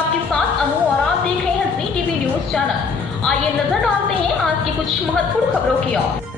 आपके साथ अनु और आप देख रहे हैं जी टीवी न्यूज चैनल। आइए नजर डालते हैं आज की कुछ महत्वपूर्ण खबरों की ओर।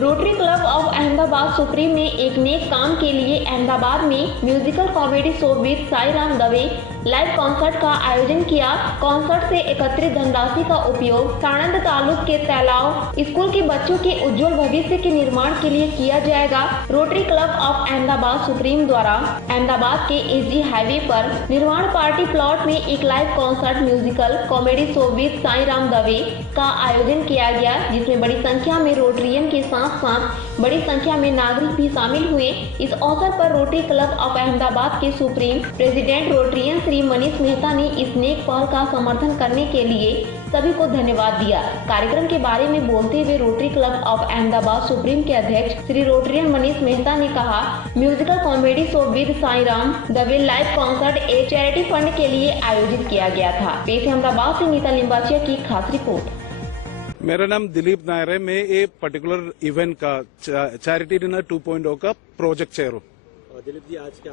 Rotary Club of Ahmedabad Supreme ने एक नेक काम के लिए अहमदाबाद में musical comedy show with Sairam Dave live concert का आयोजन किया। कॉन्सर्ट से एकत्रित धनराशि का उपयोग साणंद तालुक के तैलाव स्कूल के बच्चों के उज्जवल भविष्य के निर्माण के लिए किया जाएगा। Rotary Club of Ahmedabad supreme द्वारा अहमदाबाद के एसजी हाईवे पर निर्माण पार्टी प्लॉट में एक live concert musical comedy show with Sairam Dave का आयोजन किया गया, जिसमें बड़ी संख्या में रोटरियन के साथ साथ बड़ी संख्या में नागरिक भी शामिल हुए। इस अवसर पर रोटरी क्लब ऑफ अहमदाबाद के supreme president Rotarian Shri Manish Mehta ने इस नेक पहल का समर्थन करने के लिए सभी को धन्यवाद दिया। कार्यक्रम के बारे में बोलते हुए rotary Club of Ahmedabad supreme के अध्यक्ष श्री रोटरियन मनीष मेहता ने कहा, musical comedy show with Sairam Dave live concert एक चैरिटी फंड के लिए आयोजित किया गया था। पेश है अहमदाबाद से नीता लिंबाचिया की खास रिपोर्ट। मेरा नाम दिलीप नायर है। मैं एक पर्टिकुलर इवेंट का चैरिटी डिनर 2.0 का प्रोजेक्ट चेयर हूँ। दिलीप जी, आज क्या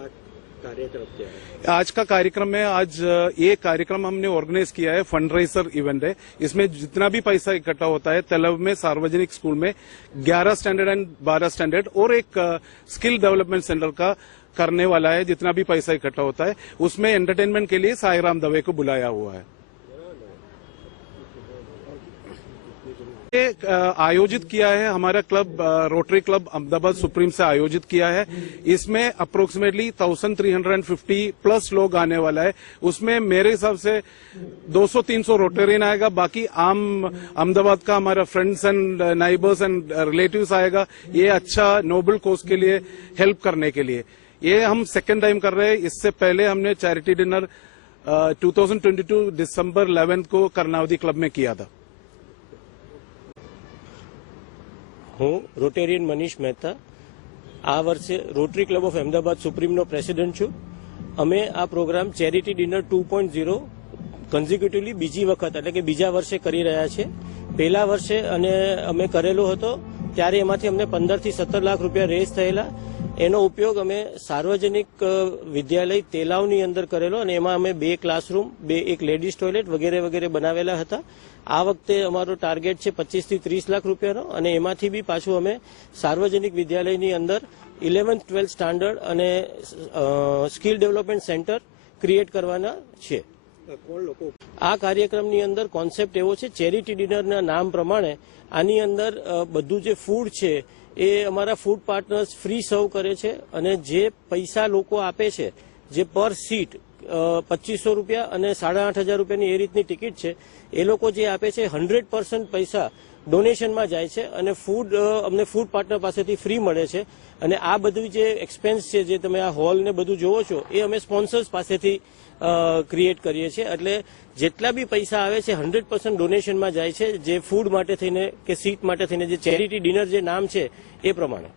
कार्यक्रम क्या है? आज का कार्यक्रम है, आज ये कार्यक्रम हमने ऑर्गेनाइज किया है, फंड रेजर इवेंट है। इसमें जितना भी पैसा इकट्ठा होता है तलब में सार्वजनिक स्कूल में 11 स्टैंडर्ड एंड 12 स्टैंडर्ड और एक स्किल डेवलपमेंट सेंटर का करने वाला है। जितना भी पैसा इकट्ठा होता है उसमें एंटरटेनमेंट के लिए साईराम दवे को बुलाया हुआ है। आयोजित किया है हमारा club rotary club Ahmedabad supreme से आयोजित किया है। इसमें अप्रोक्सीमेटली 1350 प्लस लोग आने वाला है। उसमें मेरे हिसाब से 200-300 रोटेरियन आएगा, बाकी आम अहमदाबाद का हमारा friends and neighbours and relatives आएगा। ये अच्छा नोबल कोज के लिए हेल्प करने के लिए ये हम सेकेंड टाइम कर रहे हैं। इससे पहले हमने चैरिटी डिनर 2022 दिसंबर 11 को कर्नावती क्लब में किया था। હું રોટેરિયન મનીષ મહેતા આ વર્ષે રોટરી ક્લબ ઓફ અહેમદાબાદ સુપ્રીમનો પ્રેસિડેન્ટ છું। અમે આ પ્રોગ્રામ ચેરિટી ડિનર 2.0 કન્ઝિક્યુટિવલી બીજી વખત એટલે કે બીજા વર્ષે કરી રહ્યા છે। પહેલા વર્ષે અને અમે કરેલો હતો ત્યારે એમાંથી અમને 15 થી 17 લાખ રૂપિયા રેઝ થયેલા। એનો ઉપયોગ અમે સાર્વજનિક વિદ્યાલય તેલાવની અંદર કરેલો અને એમાં અમે 2 ક્લાસરૂમ, એક લેડીઝ ટોયલેટ વગેરે વગેરે બનાવેલા હતા। આ વખતે અમારો ટાર્ગેટ છે 25 થી 30 લાખ રૂપિયાનો અને એમાંથી બી પાછું અમે સાર્વજનિક વિદ્યાલયની અંદર 11th 12th સ્ટાન્ડર્ડ અને સ્કિલ ડેવલપમેન્ટ સેન્ટર ક્રિએટ કરવાના છે। આ કાર્યક્રમની અંદર કોન્સેપ્ટ એવો છે, ચેરિટી ડિનરના નામ પ્રમાણે આની અંદર બધું જે ફૂડ છે એ અમારા ફૂડ પાર્ટનર્સ ફ્રી સર્વ કરે છે અને જે પૈસા લોકો આપે છે, જે પર સીટ 2500 રૂપિયા અને 8500 રૂપિયાની એ રીતની ટિકિટ છે, એ લોકો જે આપે છે 100% પૈસા ડોનેશનમાં જાય છે અને ફૂડ અમને ફૂડ પાર્ટનર પાસેથી ફ્રી મળે છે। અને આ બધું જે એક્સપેન્સ છે, જે તમે આ હોલ ને બધું જોવો છો, એ અમે સ્પોન્સર્સ પાસેથી ક્રિએટ કરીએ છીએ। એટલે જેટલા બી પૈસા આવે છે 100% ડોનેશનમાં જાય છે, જે ફૂડ માટે થઈને કે સીટ માટે થઈને, જે ચેરિટી ડિનર જે નામ છે એ પ્રમાણે।